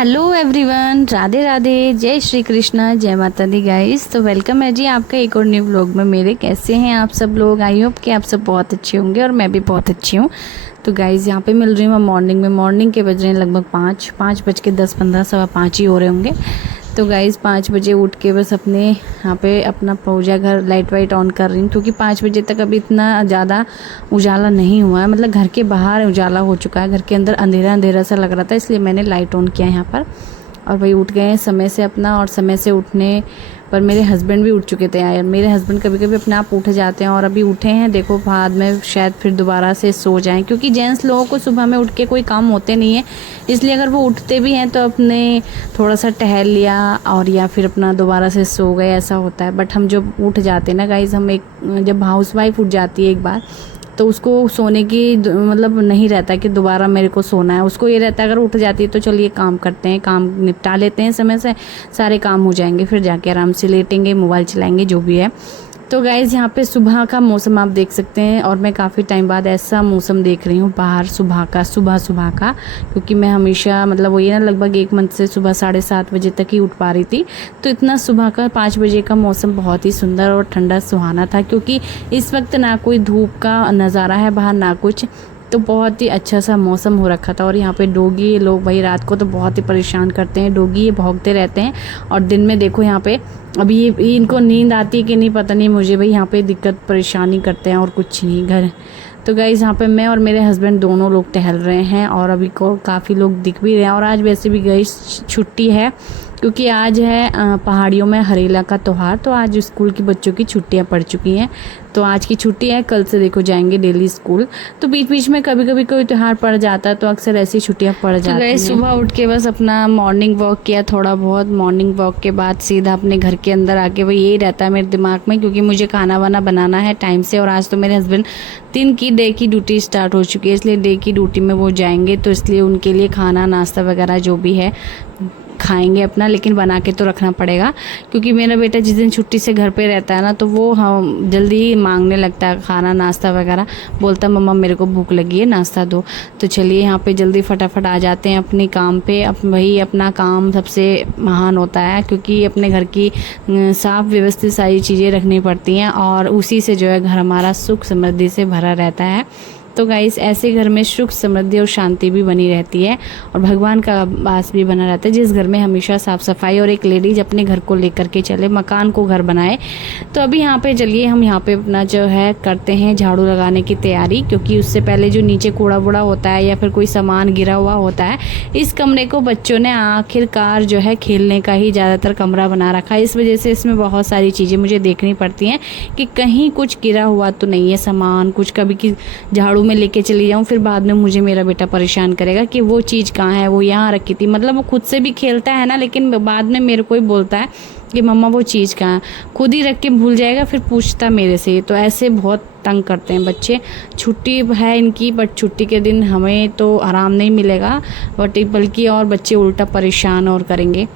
Hello everyone, Radhe Radhe, जय श्री कृष्णा, जय माता दी गाइस। तो वेलकम है जी आपका एक और न्यू व्लॉग में मेरे। कैसे हैं आप सब लोग? आई होप कि आप सब बहुत अच्छे होंगे और मैं भी बहुत अच्छी हूँ। तो गाइस यहाँ पे मिल रही हूँ मैं मॉर्निंग के बज रहे हैं लगभग 5:10-15 5 ही हो रहे होंगे। तो गाइस 5 बजे उठ के बस अपने यहाँ पे अपना पूजा घर लाइट वाइट ऑन कर रही हूँ, क्योंकि 5 बजे तक अभी इतना ज़्यादा उजाला नहीं हुआ है। मतलब घर के बाहर उजाला हो चुका है, घर के अंदर अंधेरा अंधेरा सा लग रहा था, इसलिए मैंने लाइट ऑन किया यहाँ पर। और भाई उठ गए हैं समय से अपना, और समय से उठने पर मेरे हस्बैंड भी उठ चुके थे यार। मेरे हस्बैंड कभी कभी अपने आप उठ जाते हैं और अभी उठे हैं, देखो बाद में शायद फिर दोबारा से सो जाएं, क्योंकि जेंट्स लोगों को सुबह में उठ के कोई काम होते नहीं है। इसलिए अगर वो उठते भी हैं तो अपने थोड़ा सा टहल लिया और या फिर अपना दोबारा से सो गए, ऐसा होता है। बट हम जब उठ जाते हैं ना गाइज, जब हाउस वाइफ उठ जाती है एक बार, तो उसको सोने की मतलब नहीं रहता कि दोबारा मेरे को सोना है। उसको ये रहता है अगर उठ जाती है तो चलिए काम करते हैं, काम निपटा लेते हैं, समय से सारे काम हो जाएंगे, फिर जाके आराम से लेटेंगे, मोबाइल चलाएंगे, जो भी है। तो गाइज़ यहाँ पे सुबह का मौसम आप देख सकते हैं, और मैं काफ़ी टाइम बाद ऐसा मौसम देख रही हूँ बाहर सुबह का, क्योंकि मैं हमेशा मतलब वही ना लगभग 1 मंथ से सुबह 7:30 बजे तक ही उठ पा रही थी। तो इतना सुबह का 5 बजे का मौसम बहुत ही सुंदर और ठंडा सुहाना था, क्योंकि इस वक्त ना कोई धूप का नज़ारा है बाहर ना कुछ, तो बहुत ही अच्छा सा मौसम हो रखा था। और यहाँ पे डॉगी लोग भाई रात को तो बहुत ही परेशान करते हैं, डॉगी ये भौंकते रहते हैं। और दिन में देखो यहाँ पे अभी ये इनको नींद आती है कि नहीं पता नहीं मुझे, भाई यहाँ पे दिक्कत परेशानी करते हैं और कुछ नहीं घर। तो गाइज़ यहाँ पे मैं और मेरे हस्बैंड दोनों लोग टहल रहे हैं, और अभी को काफ़ी लोग दिख भी रहे हैं। और आज वैसे भी गाइज़ छुट्टी है, क्योंकि आज है पहाड़ियों में हरेला का त्यौहार। तो आज स्कूल की बच्चों की छुट्टियां पड़ चुकी हैं, तो आज की छुट्टी है, कल से देखो जाएंगे डेली स्कूल। तो बीच बीच में कभी कभी कोई त्यौहार पड़ जाता है, तो अक्सर ऐसी छुट्टियां पड़ जाती हैं। सुबह उठ के बस अपना मॉर्निंग वॉक किया थोड़ा बहुत। मॉर्निंग वॉक के बाद सीधा अपने घर के अंदर आके वही यही रहता है मेरे दिमाग में, क्योंकि मुझे खाना वाना बनाना है टाइम से। और आज तो मेरे हस्बैंड डे की ड्यूटी स्टार्ट हो चुकी है, इसलिए डे की ड्यूटी में वो जाएंगे, तो इसलिए उनके लिए खाना नाश्ता वगैरह जो भी है खाएंगे अपना, लेकिन बना के तो रखना पड़ेगा, क्योंकि मेरा बेटा जिस दिन छुट्टी से घर पे रहता है ना, तो वो हम जल्दी ही मांगने लगता है खाना नाश्ता वगैरह, बोलता है मम्मा मेरे को भूख लगी है, नाश्ता दो। तो चलिए यहाँ पे जल्दी फटाफट आ जाते हैं अपने काम पे। वही अपना काम सबसे महान होता है, क्योंकि अपने घर की साफ व्यवस्थित सारी चीज़ें रखनी पड़ती हैं, और उसी से जो है घर हमारा सुख समृद्धि से भरा रहता है। तो गाइस ऐसे घर में सुख समृद्धि और शांति भी बनी रहती है, और भगवान का वास भी बना रहता है, जिस घर में हमेशा साफ सफाई और एक लेडीज अपने घर को लेकर के चले, मकान को घर बनाए। तो अभी यहाँ पे चलिए हम यहाँ पे अपना जो है करते हैं झाड़ू लगाने की तैयारी, क्योंकि उससे पहले जो नीचे कूड़ा वूड़ा होता है या फिर कोई सामान गिरा हुआ होता है, इस कमरे को बच्चों ने आखिरकार जो है खेलने का ही ज़्यादातर कमरा बना रखा है। इस वजह से इसमें बहुत सारी चीज़ें मुझे देखनी पड़ती हैं कि कहीं कुछ गिरा हुआ तो नहीं है सामान, कुछ कभी की झाड़ू में लेके चली जाऊं, फिर बाद में मुझे मेरा बेटा परेशान करेगा कि वो चीज़ कहाँ है, वो यहाँ रखी थी। मतलब वो खुद से भी खेलता है ना, लेकिन बाद में मेरे को ही बोलता है कि मम्मा वो चीज़ कहाँ है, खुद ही रख के भूल जाएगा, फिर पूछता मेरे से। तो ऐसे बहुत तंग करते हैं बच्चे। छुट्टी है इनकी, बट छुट्टी के दिन हमें तो आराम नहीं मिलेगा, बल्कि और बच्चे उल्टा परेशान और करेंगे।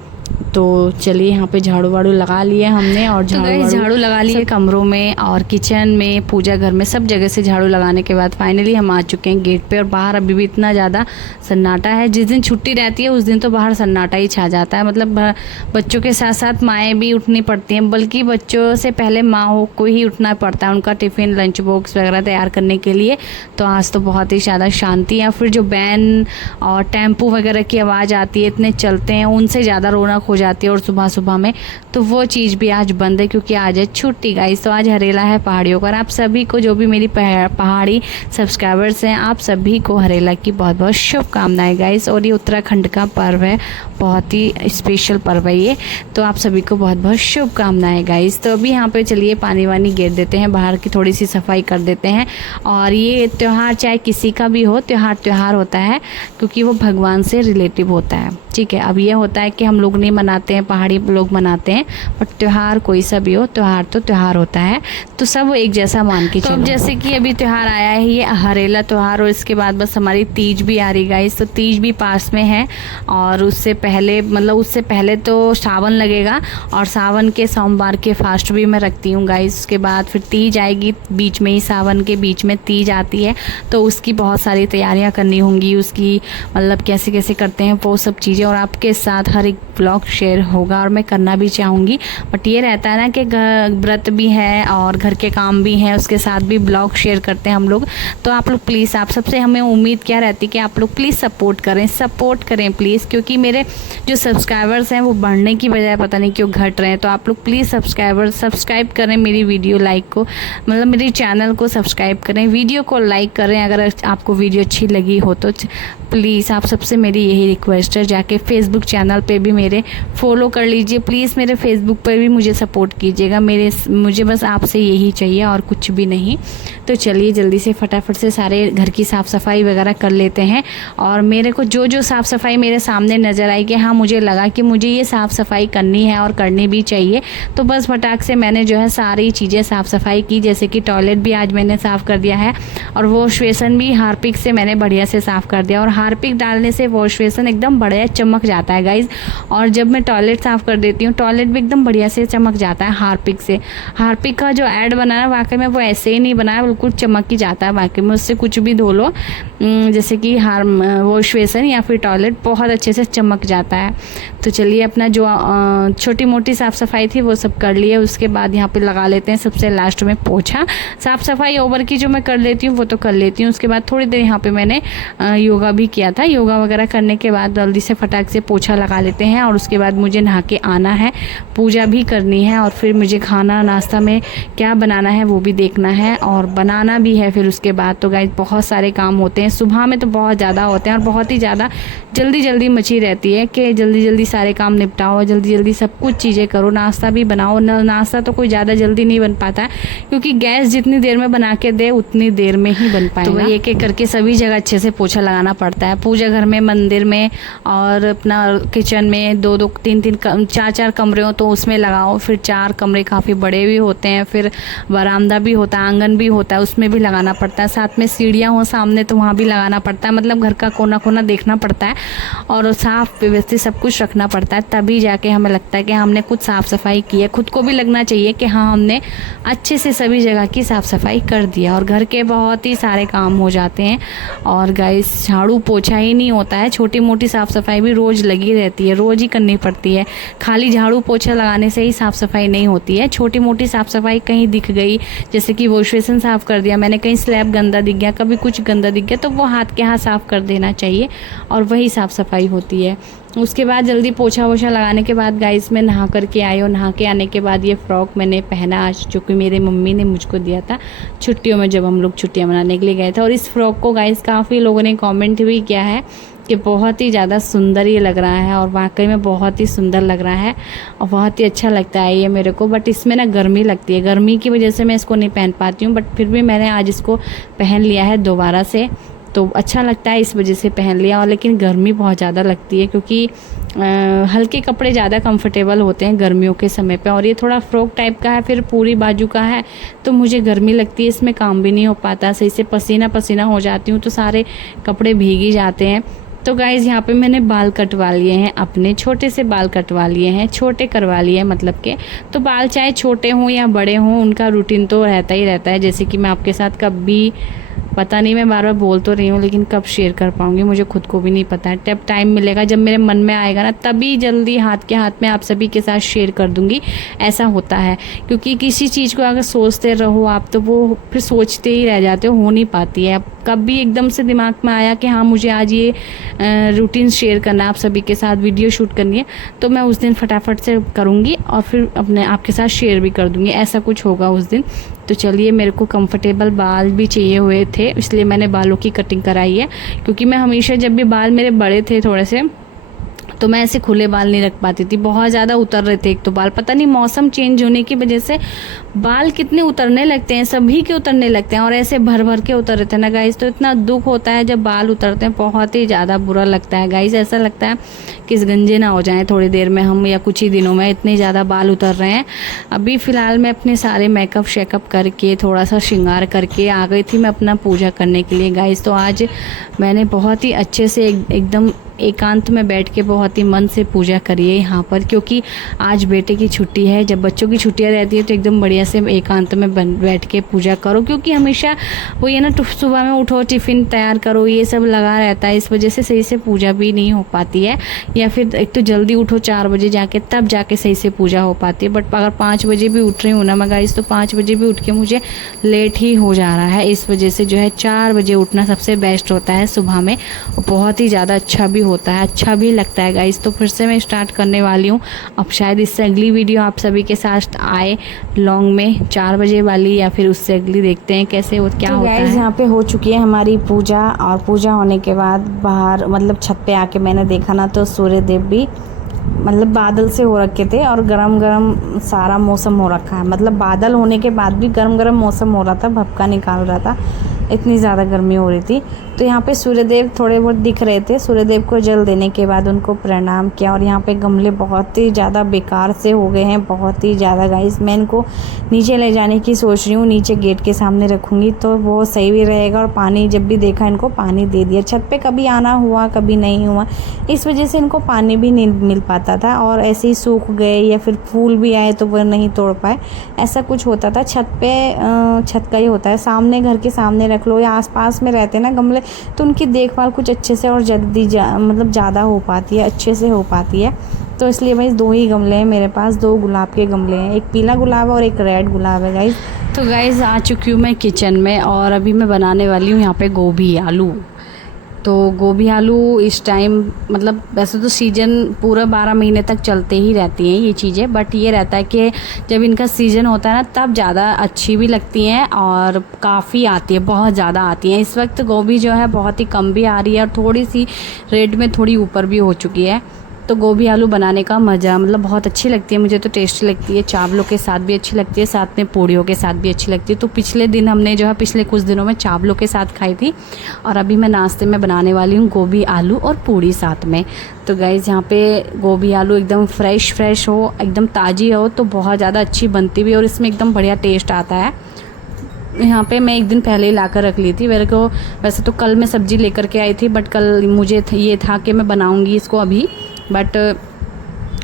तो चलिए यहाँ पे झाड़ू वाड़ू लगा लिए हमने, और झाड़ू लगा लिए कमरों में और किचन में, पूजा घर में, सब जगह से झाड़ू लगाने के बाद फाइनली हम आ चुके हैं गेट पे। और बाहर अभी भी इतना ज़्यादा सन्नाटा है, जिस दिन छुट्टी रहती है उस दिन तो बाहर सन्नाटा ही छा जाता है। मतलब बच्चों के साथ साथ माएँ भी उठनी पड़ती हैं, बल्कि बच्चों से पहले माँ को ही उठना पड़ता है उनका टिफ़िन लंच बॉक्स वगैरह तैयार करने के लिए। तो आज तो बहुत ही ज़्यादा शांति है। फिर जो वैन और टेम्पो वगैरह की आवाज़ आती है, इतने चलते हैं, उनसे ज़्यादा रौनक हो जाती है। और सुबह सुबह में तो वो चीज़ भी आज बंद है, क्योंकि आज है छुट्टी गाइस। तो आज हरेला है पहाड़ियों का। आप सभी को, जो भी मेरी पहाड़ी सब्सक्राइबर्स हैं, आप सभी को हरेला की बहुत बहुत शुभकामनाएं गाइस। और ये उत्तराखंड का पर्व है, बहुत ही स्पेशल पर्व है ये, तो आप सभी को बहुत बहुत शुभकामनाएं गाइस। तो अभी यहाँ पे चलिए पानी वानी गिर देते हैं, बाहर की थोड़ी सी सफाई कर देते हैं। और ये त्यौहार चाहे किसी का भी हो, त्यौहार होता है, क्योंकि वो भगवान से रिलेटिव होता है, ठीक है। अब ये होता है कि हम लोग नहीं मनाते हैं, पहाड़ी लोग मनाते हैं, बट त्यौहार कोई सा भी हो, त्यौहार तो त्यौहार होता है, तो सब एक जैसा मान के चलो। तो अब जैसे कि अभी त्यौहार आया है ये हरेला त्यौहार, और इसके बाद बस हमारी तीज भी आ रही गाइस। तो तीज भी पास में है, और उससे पहले तो सावन लगेगा, और सावन के सोमवार के फास्ट भी मैं रखती हूँ गाइस। उसके बाद फिर तीज आएगी, बीच में ही सावन के बीच में तीज आती है, तो उसकी बहुत सारी तैयारियाँ करनी होंगी, उसकी मतलब कैसे कैसे करते हैं वो सब चीज़ें। और आपके साथ हर एक ब्लॉग शेयर होगा और मैं करना भी चाहूँगी। बट ये रहता है ना कि व्रत भी है और घर के काम भी हैं, उसके साथ भी ब्लॉग शेयर करते हैं हम लोग। तो आप लोग प्लीज़, आप सबसे हमें उम्मीद क्या रहती है कि आप लोग प्लीज़ सपोर्ट करें प्लीज़, क्योंकि मेरे जो सब्सक्राइबर्स हैं वो बढ़ने की बजाय पता नहीं क्यों घट रहे हैं। तो आप लोग प्लीज़ सब्सक्राइब करें मेरी वीडियो लाइक को, मतलब मेरे चैनल को सब्सक्राइब करें, वीडियो को लाइक करें। अगर आपको वीडियो अच्छी लगी हो तो प्लीज़ आप सबसे मेरी यही रिक्वेस्ट है, जाके फेसबुक चैनल पे भी मेरे फॉलो कर लीजिए प्लीज़। मेरे फेसबुक पे भी मुझे सपोर्ट कीजिएगा। मुझे बस आपसे यही चाहिए और कुछ भी नहीं। तो चलिए जल्दी से फटाफट से सारे घर की साफ़ सफाई वगैरह कर लेते हैं। और मेरे को जो साफ़ सफाई मेरे सामने नज़र आई कि हाँ मुझे लगा कि मुझे ये साफ़ सफाई करनी है और करनी भी चाहिए, तो बस फटाक से मैंने जो है सारी चीज़ें साफ़ सफाई की। जैसे कि टॉयलेट भी आज मैंने साफ़ कर दिया है और वॉश बेसन भी हार्पिक से मैंने बढ़िया से साफ़ कर दिया। और हार्पिक डालने से वॉश बेसन एकदम बढ़िया चमक जाता है गाइज़। और जब मैं टॉयलेट साफ़ कर देती हूँ, टॉयलेट भी एकदम बढ़िया से चमक जाता है हार्पिक से। हार्पिक का जो ऐड बना है वाकई में वो ऐसे ही नहीं बनाया, बिल्कुल चमक ही जाता है वाकई में। उससे कुछ भी धो लो, जैसे कि वॉश बेसन या फिर टॉयलेट, बहुत अच्छे से चमक जाता है। तो चलिए अपना जो छोटी मोटी साफ़ सफाई थी वो सब कर लिए। उसके बाद यहाँ पे लगा लेते हैं सबसे लास्ट में पोछा। साफ़ सफाई ओवर की जो मैं कर लेती हूँ वो तो कर लेती हूँ। उसके बाद थोड़ी देर यहाँ पे मैंने योगा भी किया था। योगा वगैरह करने के बाद जल्दी से फटाक से पोछा लगा लेते हैं। और उसके बाद मुझे नहा के आना है, पूजा भी करनी है और फिर मुझे खाना नाश्ता में क्या बनाना है वो भी देखना है और बनाना भी है फिर उसके बाद। तो गाइस बहुत सारे काम होते हैं, सुबह में तो बहुत ज़्यादा होते हैं और बहुत ही ज़्यादा जल्दी मची रहती है कि जल्दी सारे काम निपटाओ, जल्दी सब कुछ चीज़ें करो, नाश्ता भी बनाओ। नाश्ता तो कोई ज़्यादा जल्दी नहीं बन पाता है क्योंकि गैस जितनी देर में बना के दे उतनी देर में ही बन पाएगा। तो एक एक करके सभी जगह अच्छे से पोछा लगाना पड़ता है, पूजा घर में, मंदिर में और अपना किचन में। 2-2 3-3 4-4 कमरे हो तो उसमें लगाओ। फिर 4 कमरे काफ़ी बड़े भी होते हैं, फिर बरामदा भी होता है, आंगन भी होता है, उसमें भी लगाना पड़ता है। साथ में सीढ़ियाँ हो सामने तो वहाँ भी लगाना पड़ता है। मतलब घर का कोना कोना देखना पड़ता है और साफ़ व्यवस्थित सब कुछ रखना पड़ता है, तभी जाके हमें लगता है कि हमने कुछ साफ़ सफाई की है। खुद को भी लगना चाहिए कि हाँ हमने अच्छे से सभी जगह की साफ़ सफाई कर दिया। और घर के बहुत ही सारे काम हो जाते हैं और गाइस झाड़ू पोछा ही नहीं होता है, छोटी मोटी साफ़ सफाई भी रोज़ लगी रहती है, रोज़ ही करनी पड़ती है। खाली झाड़ू पोछा लगाने से ही साफ़ सफाई नहीं होती है, छोटी मोटी साफ़ सफाई कहीं दिख गई, जैसे कि वॉश बेसिन साफ़ कर दिया मैंने, कहीं स्लैब गंदा दिख गया, कभी कुछ गंदा दिख गया, तो वो हाथ के हाथ साफ़ कर देना चाहिए और वही साफ़ सफाई होती है। उसके बाद जल्दी पोछा वोछा लगाने के बाद गाइस मैं नहा करके आई और नहा के आने के बाद ये फ़्रॉक मैंने पहना आज, जो कि मेरी मम्मी ने मुझको दिया था छुट्टियों में जब हम लोग छुट्टियां मनाने के लिए गए थे। और इस फ्रॉक को गाइस काफ़ी लोगों ने कमेंट भी किया है कि बहुत ही ज़्यादा सुंदर ये लग रहा है और वाकई में बहुत ही सुंदर लग रहा है और बहुत ही अच्छा लगता है ये मेरे को। बट इसमें ना गर्मी लगती है, गर्मी की वजह से मैं इसको नहीं पहन पाती हूँ, बट फिर भी मैंने आज इसको पहन लिया है दोबारा से, तो अच्छा लगता है इस वजह से पहन लिया। और लेकिन गर्मी बहुत ज़्यादा लगती है क्योंकि हल्के कपड़े ज़्यादा कंफर्टेबल होते हैं गर्मियों के समय पे, और ये थोड़ा फ्रॉक टाइप का है, फिर पूरी बाजू का है, तो मुझे गर्मी लगती है, इसमें काम भी नहीं हो पाता सही से, पसीना पसीना हो जाती हूँ तो सारे कपड़े भीग ही जाते हैं। तो गाइज़ यहाँ पे मैंने बाल कटवा लिए हैं, अपने छोटे से बाल कटवा लिए हैं, छोटे करवा लिए हैं मतलब के। तो बाल चाहे छोटे हों या बड़े हों उनका रूटीन तो रहता ही रहता है, जैसे कि मैं आपके साथ कभी, पता नहीं मैं बार बार बोल तो रही हूँ लेकिन कब शेयर कर पाऊँगी मुझे खुद को भी नहीं पता है। जब टाइम मिलेगा, जब मेरे मन में आएगा ना, तभी जल्दी हाथ के हाथ में आप सभी के साथ शेयर कर दूँगी। ऐसा होता है क्योंकि किसी चीज़ को अगर सोचते रहो आप तो वो फिर सोचते ही रह जाते हो नहीं पाती है। अब कभी एकदम से दिमाग में आया कि हाँ मुझे आज ये रूटीन शेयर करना है, आप सभी के साथ वीडियो शूट करनी है, तो मैं उस दिन फटाफट से करूँगी और फिर अपने आपके साथ शेयर भी कर दूँगी, ऐसा कुछ होगा उस दिन। तो चलिए, मेरे को कंफर्टेबल बाल भी चाहिए हुए थे इसलिए मैंने बालों की कटिंग कराई है, क्योंकि मैं हमेशा जब भी बाल मेरे बड़े थे थोड़े से तो मैं ऐसे खुले बाल नहीं रख पाती थी, बहुत ज़्यादा उतर रहे थे एक तो बाल, पता नहीं मौसम चेंज होने की वजह से बाल कितने उतरने लगते हैं, सभी के उतरने लगते हैं और ऐसे भर भर के उतर रहे थे ना गाइस। तो इतना दुख होता है जब बाल उतरते हैं, बहुत ही ज़्यादा बुरा लगता है गाइस। ऐसा लगता है कि इस गंजे ना हो जाएं थोड़ी देर में हम, या कुछ ही दिनों में, इतने ज़्यादा बाल उतर रहे हैं। अभी फ़िलहाल मैं अपने सारे मेकअप शेकअप करके थोड़ा सा श्रृंगार करके आ गई थी मैं अपना पूजा करने के लिए गाइस। तो आज मैंने बहुत ही अच्छे से एकदम एकांत में बैठ के बहुत ही मन से पूजा करिए यहाँ पर, क्योंकि आज बेटे की छुट्टी है। जब बच्चों की छुट्टियाँ रहती है तो एकदम बढ़िया से एकांत में बैठ के पूजा करो, क्योंकि हमेशा वो ये ना सुबह में उठो, टिफ़िन तैयार करो, ये सब लगा रहता है। इस वजह से सही से पूजा भी नहीं हो पाती है। या फिर एक तो जल्दी उठो 4 बजे जाके, तब जाके सही से पूजा हो पाती है। बट अगर 5 बजे भी उठ रही हूँ ना मैं गाइस, तो 5 बजे भी उठ के मुझे लेट ही हो जा रहा है। इस वजह से जो है 4 बजे उठना सबसे बेस्ट होता है सुबह में, और बहुत ही ज़्यादा अच्छा भी होता है, अच्छा भी लगता है गाइस। तो फिर से मैं स्टार्ट करने वाली हूँ। अब शायद इससे अगली वीडियो आप सभी के साथ आए लॉन्ग में 4 बजे वाली, या फिर उससे अगली देखते हैं कैसे वो क्या होता है। यहाँ पे हो चुकी है हमारी पूजा, और पूजा होने के बाद बाहर मतलब छत पे आके मैंने देखा ना, तो सूर्य देव भी मतलब बादल से हो रखे थे, और गरम गरम सारा मौसम हो रखा है। मतलब बादल होने के बाद भी गरम गरम मौसम हो रहा था, भपका निकाल रहा था, इतनी ज़्यादा गर्मी हो रही थी। तो यहाँ पे सूर्यदेव थोड़े बहुत दिख रहे थे। सूर्यदेव को जल देने के बाद उनको प्रणाम किया। और यहाँ पे गमले बहुत ही ज़्यादा बेकार से हो गए हैं, बहुत ही ज़्यादा गाइस। मैं इनको नीचे ले जाने की सोच रही हूँ, नीचे गेट के सामने रखूँगी तो वो सही भी रहेगा। और पानी जब भी देखा इनको पानी दे दिया। छत पे कभी आना हुआ कभी नहीं हुआ, इस वजह से इनको पानी भी नहीं मिल पाता था, और ऐसे ही सूख गए, या फिर फूल भी आए तो वो नहीं तोड़ पाए, ऐसा कुछ होता था। छत पे छत का ही होता है, सामने घर के सामने रख लो, या आसपास में रहते ना गमले, तो उनकी देखभाल कुछ अच्छे से और जल्दी मतलब ज़्यादा हो पाती है, अच्छे से हो पाती है। तो इसलिए भाई 2 ही गमले हैं मेरे पास, 2 गुलाब के गमले हैं, एक पीला गुलाब और एक रेड गुलाब है गाइस। तो गाइस आ चुकी हूँ मैं किचन में, और अभी मैं बनाने वाली हूँ यहाँ पे गोभी आलू। तो गोभी आलू इस टाइम मतलब वैसे तो सीज़न पूरा 12 महीने तक चलते ही रहती हैं ये चीज़ें, बट ये रहता है कि जब इनका सीज़न होता है ना, तब ज़्यादा अच्छी भी लगती हैं और काफ़ी आती है, बहुत ज़्यादा आती हैं। इस वक्त गोभी जो है बहुत ही कम भी आ रही है, और थोड़ी सी रेट में थोड़ी ऊपर भी हो चुकी है। तो गोभी आलू बनाने का मज़ा मतलब बहुत अच्छी लगती है मुझे, तो टेस्टी लगती है, चावलों के साथ भी अच्छी लगती है, साथ में पूड़ियों के साथ भी अच्छी लगती है। तो पिछले दिन हमने जो है पिछले कुछ दिनों में चावलों के साथ खाई थी, और अभी मैं नाश्ते में बनाने वाली हूँ गोभी आलू और पूड़ी साथ में। तो गाइज़ यहाँ पे गोभी आलू एकदम फ्रेश हो, एकदम ताज़ी हो, तो बहुत ज़्यादा अच्छी बनती भी, और इसमें एकदम बढ़िया टेस्ट आता है। यहाँ पे मैं एक दिन पहले ही ला कर रख ली थी मेरे को। वैसे तो कल मैं सब्ज़ी लेकर के आई थी, बट कल मुझे ये था कि मैं बनाऊँगी इसको अभी, बट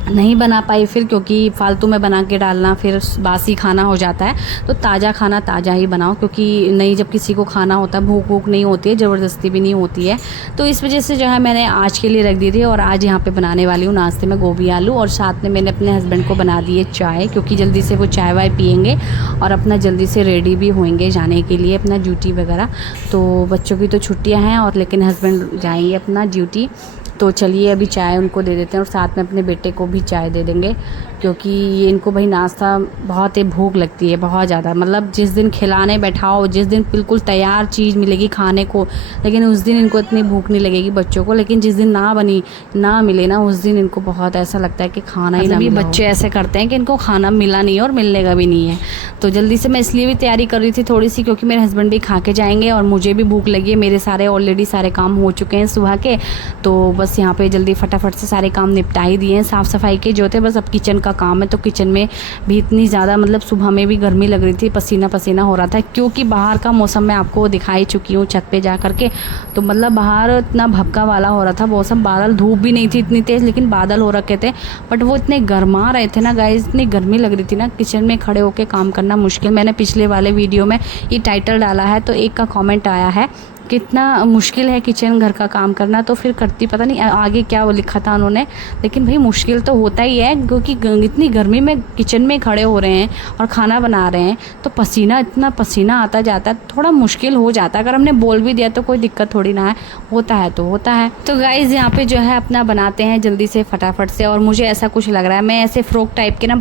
नहीं बना पाई फिर, क्योंकि फालतू में बना के डालना फिर बासी खाना हो जाता है। तो ताज़ा खाना ताज़ा ही बनाओ, क्योंकि नहीं जब किसी को खाना होता है भूख नहीं होती है, ज़बरदस्ती भी नहीं होती है। तो इस वजह से जो है मैंने आज के लिए रख दी थी, और आज यहाँ पे बनाने वाली हूँ नाश्ते में गोभी आलू। और साथ में मैंने अपने हस्बैंड को बना दी है चाय, क्योंकि जल्दी से वो चाय वाय पियेंगे और अपना जल्दी से रेडी भी होंगे जाने के लिए अपना ड्यूटी वगैरह। तो बच्चों की तो छुट्टियाँ हैं, और लेकिन हस्बैंड जाएंगे अपना ड्यूटी। तो चलिए अभी चाय उनको दे देते हैं, और साथ में अपने बेटे को भी चाय दे देंगे, क्योंकि ये इनको भाई नाश्ता बहुत ही भूख लगती है बहुत ज़्यादा। मतलब जिस दिन खिलाने बैठाओ, जिस दिन बिल्कुल तैयार चीज़ मिलेगी खाने को, लेकिन उस दिन इनको इतनी भूख नहीं लगेगी बच्चों को। लेकिन जिस दिन ना मिले ना, उस दिन इनको बहुत ऐसा लगता है कि खाना ही ना मिला। बच्चे ऐसे करते हैं कि इनको खाना मिला नहीं और मिलने का भी नहीं है। तो जल्दी से मैं इसलिए भी तैयारी कर रही थी थोड़ी सी, क्योंकि मेरे हस्बैंड भी खा के जाएंगे और मुझे भी भूख लगी है। मेरे सारे ऑलरेडी सारे काम हो चुके हैं सुबह के, तो बस यहाँ पे जल्दी फटाफट से सारे काम निपटा ही दिए हैं। साफ़ सफाई के जो थे, बस अब किचन का काम है। तो किचन में भी इतनी ज़्यादा मतलब सुबह में भी गर्मी लग रही थी, पसीना पसीना हो रहा था, क्योंकि बाहर का मौसम मैं आपको दिखाई चुकी हूँ छत पे जा करके। तो मतलब बाहर इतना भपका वाला हो रहा था मौसम, बादल, धूप भी नहीं थी इतनी तेज़, लेकिन बादल हो रखे थे। बट वो इतने गर्मा रहे थे ना गाइस, इतनी गर्मी लग रही थी ना, किचन में खड़े होकर काम करना मुश्किल। मैंने पिछले वाले वीडियो में ये टाइटल डाला है, तो एक का कमेंट आया है कितना मुश्किल है किचन घर का काम करना, तो फिर करती पता नहीं आगे क्या वो लिखा था उन्होंने। लेकिन भाई मुश्किल तो होता ही है, क्योंकि इतनी गर्मी में किचन में खड़े हो रहे हैं और खाना बना रहे हैं, तो पसीना, इतना पसीना आता जाता है, थोड़ा मुश्किल हो जाता है। अगर हमने बोल भी दिया तो कोई दिक्कत थोड़ी ना है, होता है तो होता है। तो गाइज़ यहाँ पे जो है अपना बनाते हैं जल्दी से फटाफट से। और मुझे ऐसा कुछ लग रहा है, मैं ऐसे फ्रॉक टाइप के ना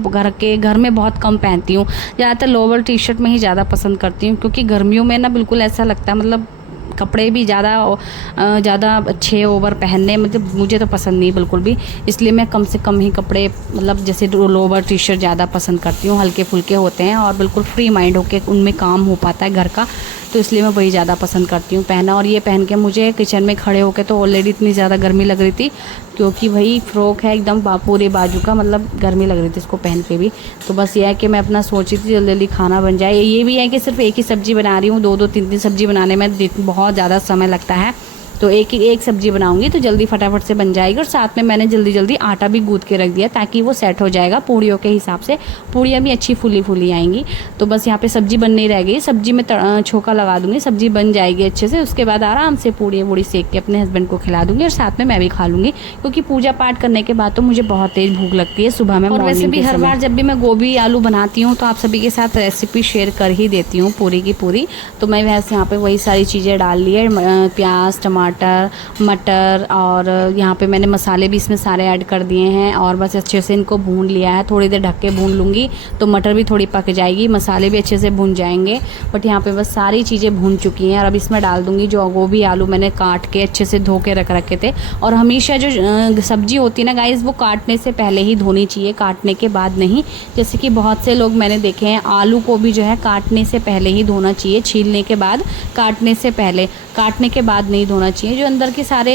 घर में बहुत कम पहनती हूँ, ज़्यादातर लोअर टी शर्ट में ही ज़्यादा पसंद करती हूँ, क्योंकि गर्मियों में ना बिल्कुल ऐसा लगता है, मतलब कपड़े भी ज़्यादा अच्छे ओवर पहनने मतलब मुझे तो पसंद नहीं बिल्कुल भी। इसलिए मैं कम से कम ही कपड़े, मतलब जैसे लोअर टी शर्ट ज़्यादा पसंद करती हूँ, हल्के फुल्के होते हैं और बिल्कुल फ्री माइंड होके उनमें काम हो पाता है घर का, तो इसलिए मैं वही ज़्यादा पसंद करती हूँ पहना। और ये पहन के मुझे किचन में खड़े होके तो ऑलरेडी इतनी ज़्यादा गर्मी लग रही थी, क्योंकि भाई फ्रॉक है एकदम पूरे बाजू का, मतलब गर्मी लग रही थी इसको पहन के भी। तो बस ये है कि मैं अपना सोची थी जल्दी जल्दी खाना बन जाए। ये भी है कि सिर्फ एक ही सब्ज़ी बना रही हूँ, 2-2 3-3 सब्ज़ी बनाने में बहुत ज़्यादा समय लगता है, तो एक सब्जी बनाऊंगी तो जल्दी फटाफट से बन जाएगी। और साथ में मैंने जल्दी जल्दी आटा भी गूँथ के रख दिया ताकि वो सेट हो जाएगा पूड़ियों के हिसाब से, पूड़ियाँ भी अच्छी फूली फूली आएंगी। तो बस यहाँ पे सब्जी बनने ही रह गई, सब्जी में छोंका लगा दूंगी, सब्जी बन जाएगी अच्छे से। उसके बाद आराम से पूड़ी वूड़ी सेक के अपने हस्बैंड को खिला दूंगी और साथ में मैं भी खा लूँगी, क्योंकि पूजा पाठ करने के बाद तो मुझे बहुत तेज़ भूख लगती है सुबह में। और वैसे भी हर बार जब भी मैं गोभी आलू बनाती हूँ तो आप सभी के साथ रेसिपी शेयर कर ही देती हूँ पूरी की पूरी। तो मैं वैसे यहाँ पे वही सारी चीज़ें डाल ली है, प्याज, टमाटर, मटर, और यहाँ पे मैंने मसाले भी इसमें सारे ऐड कर दिए हैं। और बस अच्छे से इनको भून लिया है, थोड़ी देर ढक के भून लूँगी तो मटर भी थोड़ी पक जाएगी, मसाले भी अच्छे से भून जाएंगे। बट यहाँ पे बस सारी चीज़ें भून चुकी हैं और अब इसमें डाल दूँगी जो गोभी आलू मैंने काट के अच्छे से धो के रखे थे। और हमेशा जो सब्जी होती है ना गाइज़, वो काटने से पहले ही धोनी चाहिए, काटने के बाद नहीं। जैसे कि बहुत से लोग मैंने देखे हैं आलू को भी जो है काटने से पहले ही धोना चाहिए, छीलने के बाद, काटने से पहले, काटने के बाद नहीं धोना चाहिए। जो अंदर के सारे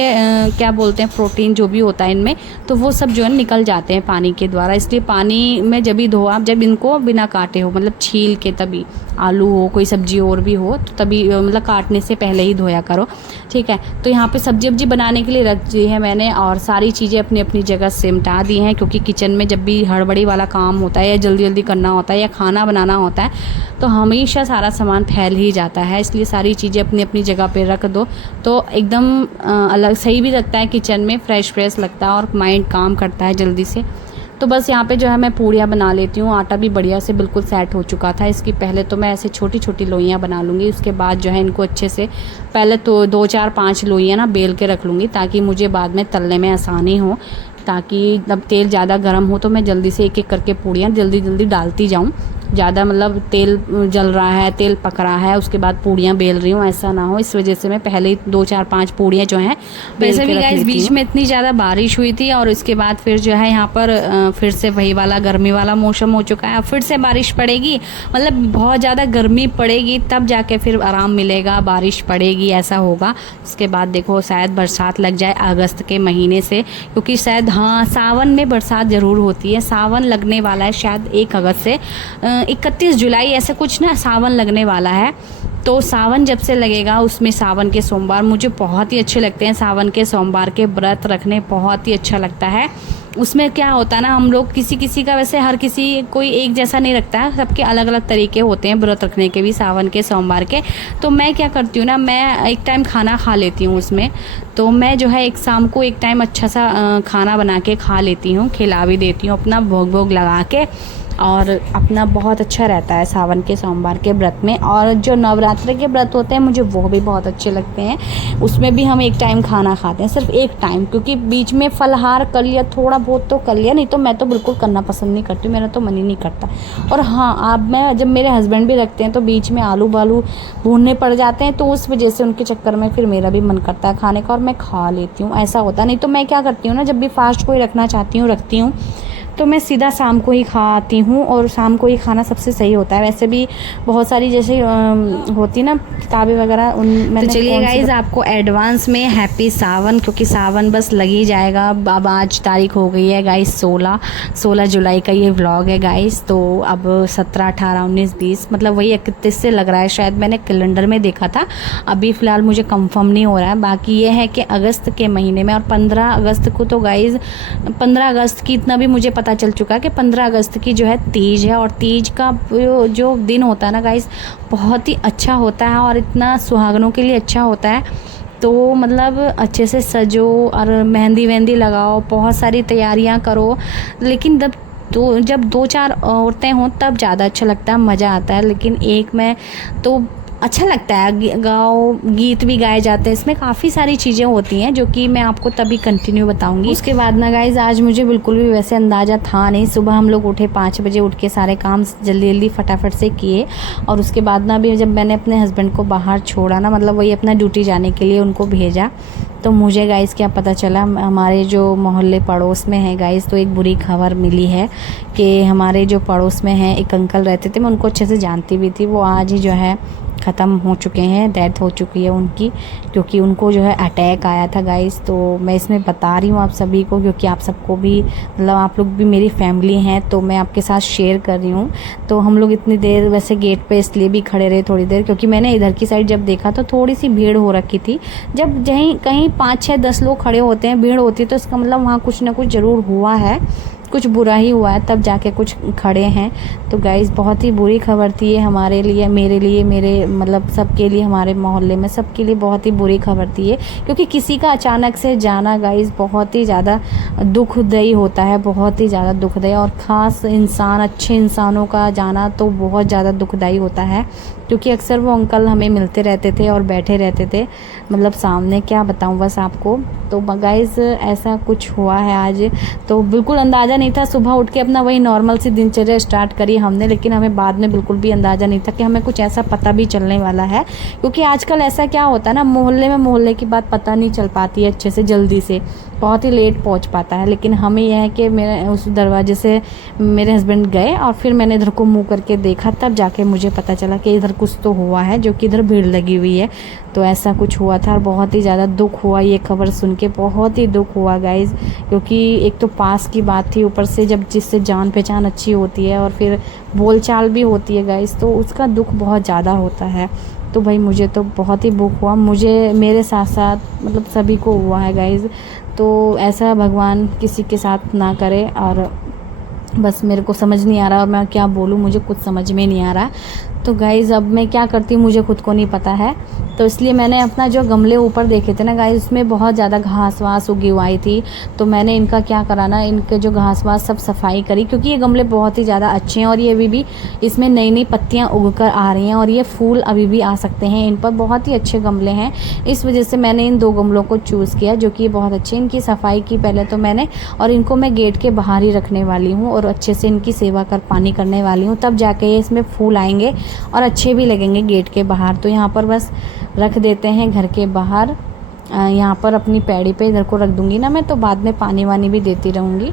क्या बोलते हैं प्रोटीन जो भी होता है इनमें, तो वो सब जो है निकल जाते हैं पानी के द्वारा। इसलिए पानी में जब भी धो आप, जब इनको बिना काटे हो, मतलब छील के, तभी आलू हो कोई सब्जी और भी हो तो तभी मतलब काटने से पहले ही धोया करो, ठीक है। तो यहाँ पे सब्जी वब्जी बनाने के लिए रख दी है मैंने और सारी चीज़ें अपनी अपनी जगह सिमटा दी हैं, क्योंकि किचन में जब भी हड़बड़ी वाला काम होता है या जल्दी जल्दी करना होता है या खाना बनाना होता है तो हमेशा सारा सामान फैल ही जाता है। इसलिए सारी चीज़ें अपनी अपनी जगह पे रख दो तो एकदम अलग सही भी लगता है, किचन में फ्रेश फ्रेश लगता है और माइंड काम करता है जल्दी से। तो बस यहाँ पे जो है मैं पूड़ियाँ बना लेती हूँ। आटा भी बढ़िया से बिल्कुल सेट हो चुका था। इसकी पहले तो मैं ऐसे छोटी छोटी लोइयाँ बना लूँगी, उसके बाद जो है इनको अच्छे से पहले तो 2 4 5 लोइयाँ ना बेल के रख लूँगी ताकि मुझे बाद में तलने में आसानी हो, ताकि जब तेल ज़्यादा गर्म हो तो मैं जल्दी से एक एक करके पूड़ियाँ जल्दी जल्दी डालती जाऊँ। ज़्यादा मतलब तेल जल रहा है, तेल पक रहा है, उसके बाद पूड़ियाँ बेल रही हूँ, ऐसा ना हो। इस वजह से मैं पहले ही 2 4 5 पूड़ियाँ जो हैं वैसे भी गाइस बीच में इतनी ज़्यादा बारिश हुई थी और उसके बाद फिर जो है यहाँ पर फिर से वही वाला गर्मी वाला मौसम हो चुका है। अब फिर से बारिश पड़ेगी, मतलब बहुत ज़्यादा गर्मी पड़ेगी तब जाके फिर आराम मिलेगा, बारिश पड़ेगी ऐसा होगा। उसके बाद देखो शायद बरसात लग जाए अगस्त के महीने से, क्योंकि शायद हाँ सावन में बरसात ज़रूर होती है। सावन लगने वाला है शायद 1 अगस्त से 31 जुलाई ऐसे कुछ ना सावन लगने वाला है। तो सावन जब से लगेगा उसमें सावन के सोमवार मुझे बहुत ही अच्छे लगते हैं। सावन के सोमवार के व्रत रखने बहुत ही अच्छा लगता है। उसमें क्या होता है ना, हम लोग किसी किसी का वैसे हर किसी कोई एक जैसा नहीं रखता है, सबके अलग अलग तरीके होते हैं व्रत रखने के भी सावन के सोमवार के। तो मैं क्या करती हूँ ना, मैं एक टाइम खाना खा लेती हूँ उसमें। तो मैं जो है एक शाम को एक टाइम अच्छा सा खाना बना के खा लेती हूँ, खिला भी देती हूँ अपना भोग भोग लगा के, और अपना बहुत अच्छा रहता है सावन के सोमवार के व्रत में। और जो नवरात्र के व्रत होते हैं मुझे वो भी बहुत अच्छे लगते हैं। उसमें भी हम एक टाइम खाना खाते हैं, सिर्फ एक टाइम, क्योंकि बीच में फलहार कर लिया, थोड़ा बहुत तो कर लिया, नहीं तो मैं तो बिल्कुल करना पसंद नहीं करती, मेरा तो मन ही नहीं करता। और हाँ अब मैं जब मेरे हस्बैंड भी रखते हैं तो बीच में आलू बालू भूनने पड़ जाते हैं, तो उस वजह से उनके चक्कर में फिर मेरा भी मन करता है खाने का और मैं खा लेती हूँ, ऐसा होता। नहीं तो मैं क्या करती हूँ ना, जब भी फास्ट कोई रखना चाहती हूँ रखती हूँ तो मैं सीधा शाम को ही खाती हूँ, और शाम को ही खाना सबसे सही होता है। वैसे भी बहुत सारी जैसे होती ना किताबें वगैरह उन मैंने। तो चलिए गाइज़ आपको एडवांस में हैप्पी सावन, क्योंकि सावन बस लग ही जाएगा। अब आज तारीख हो गई है गाइज़ 16 जुलाई का ये व्लॉग है गाइज़। तो अब 17 18 19 20 मतलब वही 31 से लग रहा है, शायद मैंने कैलेंडर में देखा था, अभी फ़िलहाल मुझे कंफर्म नहीं हो रहा है। बाकी ये है कि अगस्त के महीने में, और 15 अगस्त को तो गाइज़ 15 अगस्त की इतना भी मुझे पता चल चुका है कि 15 अगस्त की जो है तीज है, और तीज का जो दिन होता है ना गाइस बहुत ही अच्छा होता है और इतना सुहागनों के लिए अच्छा होता है। तो मतलब अच्छे से सजो और मेहंदी वेहंदी लगाओ, बहुत सारी तैयारियां करो। लेकिन जब 2 4 औरतें हों तब ज़्यादा अच्छा लगता है, मज़ा आता है। लेकिन एक में तो अच्छा लगता है, गीत भी गाए जाते हैं, इसमें काफ़ी सारी चीज़ें होती हैं जो कि मैं आपको तभी कंटिन्यू बताऊंगी। उसके बाद ना गाइज़ आज मुझे बिल्कुल भी वैसे अंदाज़ा था नहीं। सुबह हम लोग उठे 5 बजे, उठ के सारे काम जल्दी जल्दी फटाफट से किए, और उसके बाद ना अभी जब मैंने अपने हस्बैंड को बाहर छोड़ा ना, मतलब वही अपना ड्यूटी जाने के लिए उनको भेजा, तो मुझे गाइज़ क्या पता चला, हमारे जो मोहल्ले पड़ोस में है गाइज़, तो एक बुरी खबर मिली है कि हमारे जो पड़ोस में हैं एक अंकल रहते थे, मैं उनको अच्छे से जानती भी थी, वो आज ही जो है ख़त्म हो चुके हैं, डेथ हो चुकी है उनकी, क्योंकि उनको जो है अटैक आया था गाइस। तो मैं इसमें बता रही हूँ आप सभी को, क्योंकि आप सबको भी मतलब आप लोग भी मेरी फैमिली हैं, तो मैं आपके साथ शेयर कर रही हूँ। तो हम लोग इतनी देर वैसे गेट पे इसलिए भी खड़े रहे थोड़ी देर, क्योंकि मैंने इधर की साइड जब देखा तो थोड़ी सी भीड़ हो रखी थी। जब कहीं 5, 6, 10 लोग खड़े होते हैं, भीड़ होती है, तो इसका मतलब वहाँ कुछ ना कुछ ज़रूर हुआ है, कुछ बुरा ही हुआ है, तब जाके कुछ खड़े हैं। तो गाइज़ बहुत ही बुरी खबर थी ये हमारे लिए, मेरे मतलब सबके लिए, हमारे मोहल्ले में सबके लिए बहुत ही बुरी खबर थी ये, क्योंकि किसी का अचानक से जाना गाइज़ बहुत ही ज़्यादा दुखदायी होता है, बहुत ही ज़्यादा दुखदायी। और ख़ास इंसान, अच्छे इंसानों का जाना तो बहुत ज़्यादा दुखदायी होता है, क्योंकि अक्सर वो अंकल हमें मिलते रहते थे और बैठे रहते थे मतलब सामने, क्या बताऊँ बस आपको। तो गाइज़ ऐसा कुछ हुआ है आज, तो बिल्कुल अंदाज़ा नहीं था। सुबह उठ के अपना वही नॉर्मल सी दिनचर्या स्टार्ट करी हमने, लेकिन हमें बाद में बिल्कुल भी अंदाज़ा नहीं था कि हमें कुछ ऐसा पता भी चलने वाला है, क्योंकि आजकल ऐसा क्या होता है ना, मोहल्ले की बात पता नहीं चल पाती है अच्छे से, जल्दी से बहुत ही लेट पहुंच पाता है। लेकिन हमें यह है कि मेरे उस दरवाजे से मेरे हस्बैंड गए और फिर मैंने इधर को मुँह करके देखा, तब जाके मुझे पता चला कि इधर कुछ तो हुआ है, जो कि इधर भीड़ लगी हुई है। तो ऐसा कुछ हुआ था और बहुत ही ज़्यादा दुख हुआ ये खबर सुन के, बहुत ही दुख हुआ गाइज़, क्योंकि एक तो पास की बात थी, ऊपर से जब जिससे जान पहचान अच्छी होती है और फिर बोलचाल भी होती है गाइज़, तो उसका दुख बहुत ज़्यादा होता है। तो भाई मुझे तो बहुत ही दुख हुआ, मुझे मेरे साथ साथ मतलब सभी को हुआ है गाइज़। तो ऐसा भगवान किसी के साथ ना करे, और बस मेरे को समझ नहीं आ रहा और मैं क्या बोलूँ, मुझे कुछ समझ में नहीं आ रहा। तो गाइज़ अब मैं क्या करती हूँ मुझे खुद को नहीं पता है, तो इसलिए मैंने अपना जो गमले ऊपर देखे थे ना गाइज़, उसमें बहुत ज़्यादा घास वास उगी हुई थी। तो मैंने इनका क्या करा ना, इनके जो घास वास सब सफाई करी, क्योंकि ये गमले बहुत ही ज़्यादा अच्छे हैं और ये अभी भी इसमें नई नई पत्तियाँ उग कर आ रही हैं और ये फूल अभी भी आ सकते हैं इन पर, बहुत ही अच्छे गमले हैं। इस वजह से मैंने इन 2 गमलों को चूज़ किया, जो कि बहुत अच्छे। इनकी सफाई की पहले तो मैंने, और इनको मैं गेट के बाहर ही रखने वाली हूँ और अच्छे से इनकी सेवा कर पानी करने वाली हूँ, तब जाके ये इसमें फूल आएंगे और अच्छे भी लगेंगे गेट के बाहर। तो यहाँ पर बस रख देते हैं घर के बाहर, यहाँ पर अपनी पैड़ी पे इधर को रख दूँगी ना मैं, तो बाद में पानी वानी भी देती रहूँगी।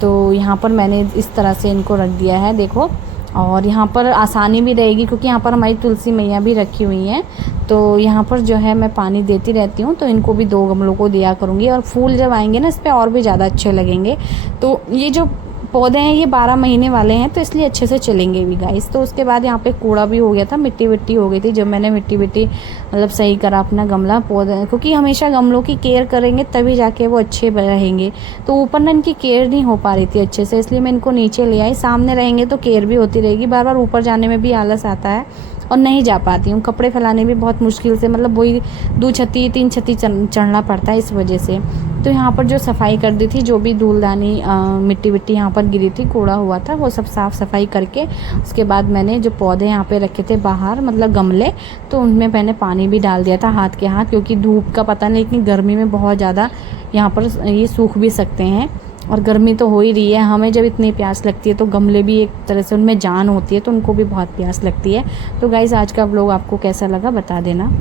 तो यहाँ पर मैंने इस तरह से इनको रख दिया है, देखो। और यहाँ पर आसानी भी रहेगी, क्योंकि यहाँ पर हमारी तुलसी मैया भी रखी हुई हैं, तो यहाँ पर जो है मैं पानी देती रहती हूँ। तो इनको भी 2 गमलों को दिया करूँगी, और फूल जब आएंगे ना इस पर और भी ज़्यादा अच्छे लगेंगे। तो ये जो पौधे हैं ये 12 महीने वाले हैं, तो इसलिए अच्छे से चलेंगे भी गाइस। तो उसके बाद यहाँ पे कूड़ा भी हो गया था, मिट्टी विट्टी हो गई थी, जब मैंने मिट्टी विट्टी मतलब सही करा अपना गमला पौधे, क्योंकि हमेशा गमलों की केयर करेंगे तभी जाके वो अच्छे रहेंगे। तो ऊपर ना इनकी केयर नहीं हो पा रही थी अच्छे से, इसलिए मैं इनको नीचे ले आई। सामने रहेंगे तो केयर भी होती रहेगी, बार बार ऊपर जाने में भी आलस आता है और नहीं जा पाती हूँ। कपड़े फैलाने भी बहुत मुश्किल से, मतलब वही 2 छत्ती 3 छत्ती चढ़ना पड़ता है इस वजह से। तो यहाँ पर जो सफाई कर दी थी, जो भी धूलदानी मिट्टी विट्टी यहाँ पर गिरी थी, कूड़ा हुआ था, वो सब साफ़ सफाई करके उसके बाद मैंने जो पौधे यहाँ पे रखे थे बाहर मतलब गमले, तो उनमें मैंने पानी भी डाल दिया था हाथ के हाथ, क्योंकि धूप का पता नहीं, इतनी गर्मी में बहुत ज़्यादा यहाँ पर ये सूख भी सकते हैं। और गर्मी तो हो ही रही है, हमें जब इतनी प्यास लगती है तो गमले भी एक तरह से उनमें जान होती है, तो उनको भी बहुत प्यास लगती है। तो गाइज़ आज का व्लॉग आपको कैसा लगा बता देना।